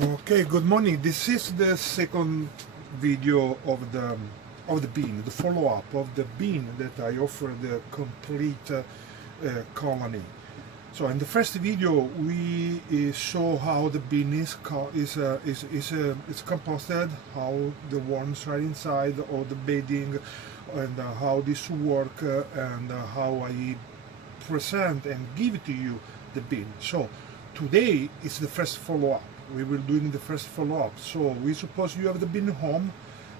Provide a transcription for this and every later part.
Okay, good morning. This is the second video of the bean, the follow-up of the bean that I offer the complete colony. So in the first video we show how the bean is composted, how the worms are inside, all the bedding, and how this work, and how I present and give to you the bean. So today is the first follow-up. We will doing the first follow-up. So we suppose you have the bean home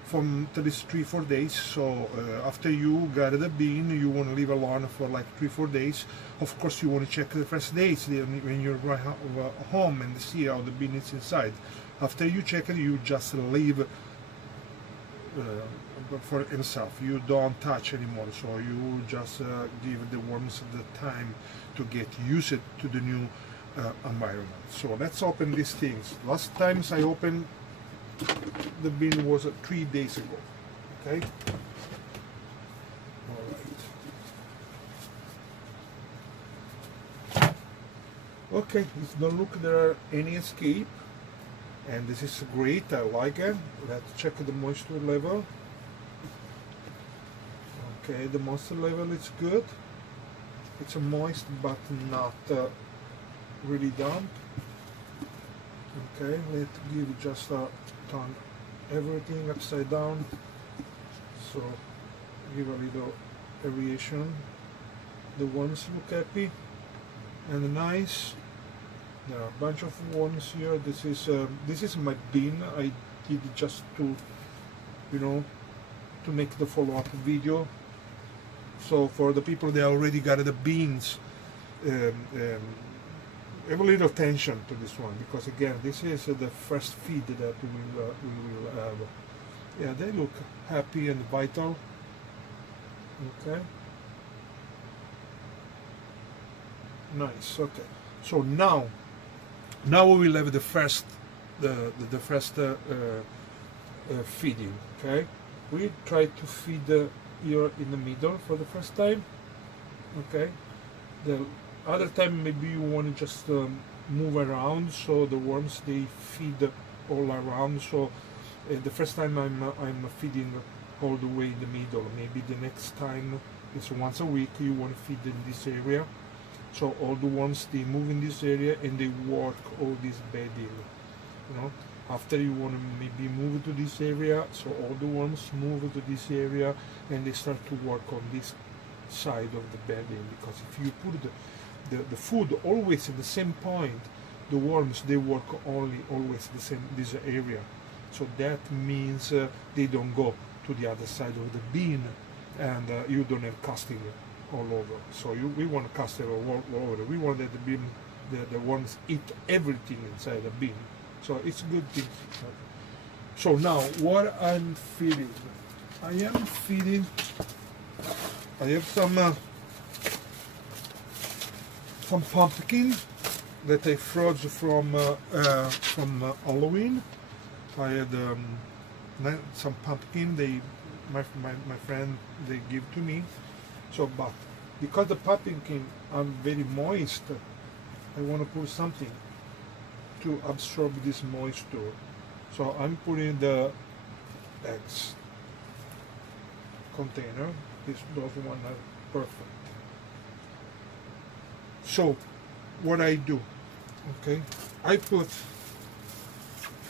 from at least 3-4 days. So after you gather the bean, you want to leave alone for like 3-4 days. Of course, you want to check the first days when you're home and see how the bean is inside. After you check it, you just leave for himself. You don't touch anymore. So you just give the worms the time to get used to the new environment. So let's open these things. Last times I opened the bean was 3 days ago. Okay. All right. Okay. It don't look there are any escape, and this is great. I like it. Let's check the moisture level. Okay, the moisture level is good. It's moist, but not really damp. Okay, let's give just a turn everything upside down, so give a little variation. The worms look happy and nice. There are a bunch of worms here. This is my bean. I did just to, to make the follow-up video. So for the people that already got the beans, have a little attention to this one, because again this is the first feed that we will have. Yeah, they look happy and vital. Okay, nice. Okay, so now we will have the first feeding. Okay, we try to feed here in the middle for the first time. Okay, the other time maybe you want to just move around, so the worms they feed all around. So the first time I'm feeding all the way in the middle. Maybe the next time is once a week you want to feed in this area, so all the worms they move in this area and they work all this bedding. After you want to maybe move to this area, so all the worms move to this area and they start to work on this side of the bedding, because if you put the food always at the same point, the worms they work always the same this area. So that means they don't go to the other side of the bean, and you don't have casting all over. So we want to cast it all over. We want that the worms eat everything inside the bean. So it's a good thing. So now what I'm feeding, I have some pumpkin that I froze from Halloween. I had some pumpkin. My friend they give to me. So, but because the pumpkin are very moist, I want to put something to absorb this moisture. So I'm putting the eggs container. Those one are perfect. So what I do, okay, I put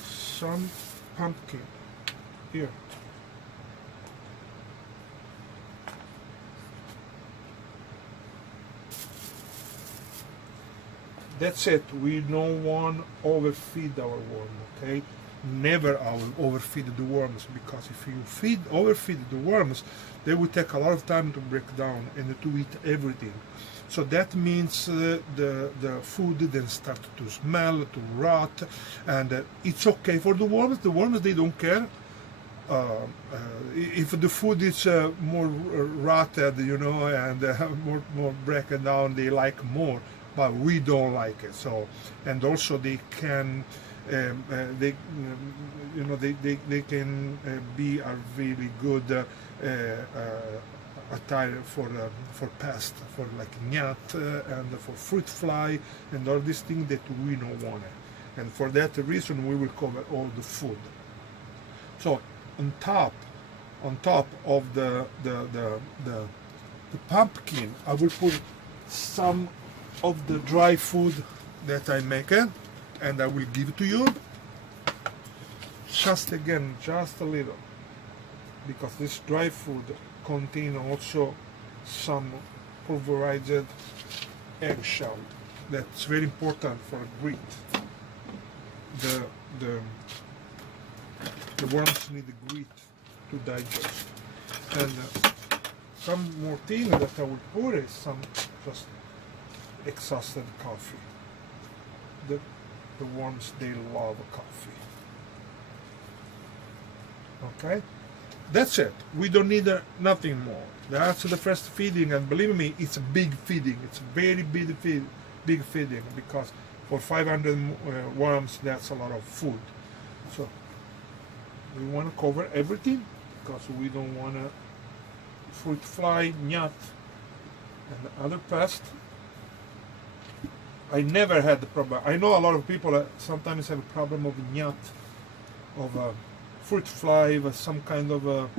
some pumpkin here. That's it. We don't want to overfeed our worm, okay? Never overfeed the worms, because if you overfeed the worms, they will take a lot of time to break down and to eat everything. So that means the food then start to smell, to rot, and it's okay for the worms. The worms, they don't care. If the food is more rotted, and more broken down, they like more. But we don't like it. So, and also they can, they can be a really good attire for pest, for like gnat and for fruit fly and all these things that we don't want. and for that reason we will cover all the food. So on top of the pumpkin, I will put some of the dry food that I make, and I will give it to you. Just a little, because this dry food contains also some pulverized eggshell. That's very important for grit. The worms need grit to digest. And some more thing that I will put is some just exhausted coffee. The worms, they love coffee. Okay, that's it. We don't need nothing more. That's the first feeding, and believe me, it's a big feeding. It's a very big feeding, because for 500 worms, that's a lot of food. So we want to cover everything, because we don't want to fruit fly, gnat, and other pests. I never had the problem. I know a lot of people sometimes have a problem of gnat, of fruit fly, with some kind of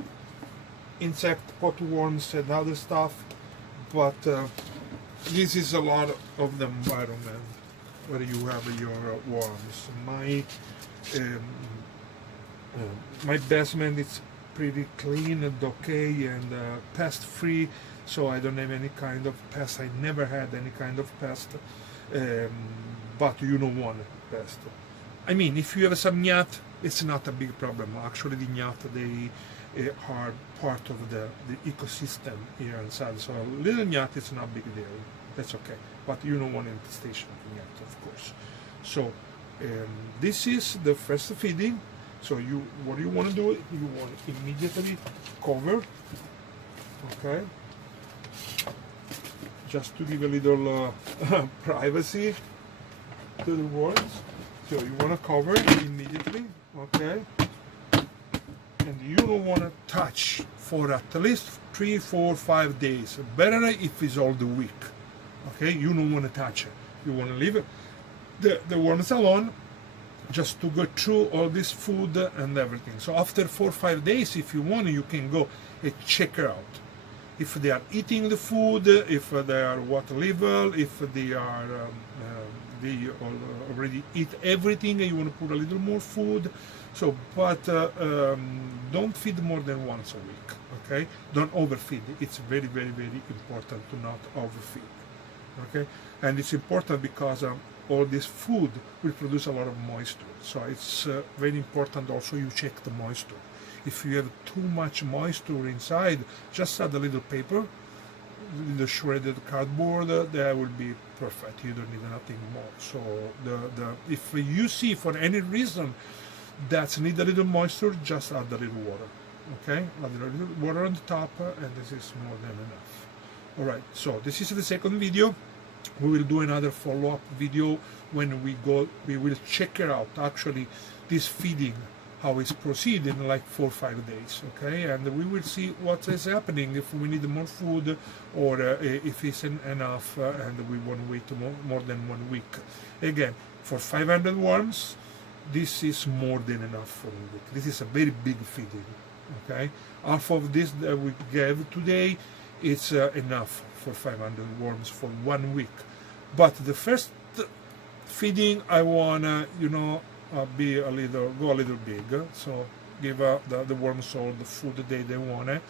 insect, potworms and other stuff, but this is a lot of the environment where you have your worms. My basement is pretty clean and okay and pest free, so I don't have any kind of pest. I never had any kind of pest, but you don't want pest. I mean, if you have some gnat, it's not a big problem. Actually, the gnat, they are part of the ecosystem here inside. So a little gnat is not a big deal. That's okay. But you don't want infestation of gnat, of course. So this is the first feeding. So what you want to do? You want to immediately cover. Okay. Just to give a little privacy to the worms. So you want to cover it immediately, okay? And you don't want to touch for at least 3, 4, 5 days. Better if it's all the week, okay? You don't want to touch it. You want to leave it, the worms alone, just to go through all this food and everything. So after 4 or 5 days, if you want, you can go and check it out. If they are eating the food, if they are water level, if they are they already eat everything and you want to put a little more food. So, but don't feed more than once a week, okay? Don't overfeed. It's very, very, very important to not overfeed, okay? And it's important because all this food will produce a lot of moisture. So it's very important also you check the moisture. If you have too much moisture inside, just add a little paper, the shredded cardboard, that will be perfect. You don't need nothing more. So if you see for any reason that need a little moisture, just add a little water. Okay, add a little water on the top, and this is more than enough. All right. So this is the second video. We will do another follow-up video when we go. We will check it out. Actually, this feeding, how it's proceeding, like 4 or 5 days, okay? And we will see what is happening, if we need more food or if it's enough and we want to wait more than 1 week. Again, for 500 worms, this is more than enough for a week. This is a very big feeding, okay? Half of this that we gave today, it's enough for 500 worms for 1 week. But the first feeding, I wanna, go a little big, so give the worms all the food that they want,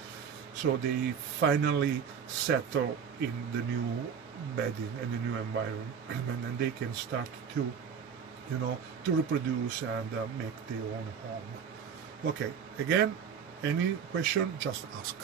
so they finally settle in the new bedding and the new environment, and then they can start to, to reproduce and make their own home. Okay, again, any question, just ask.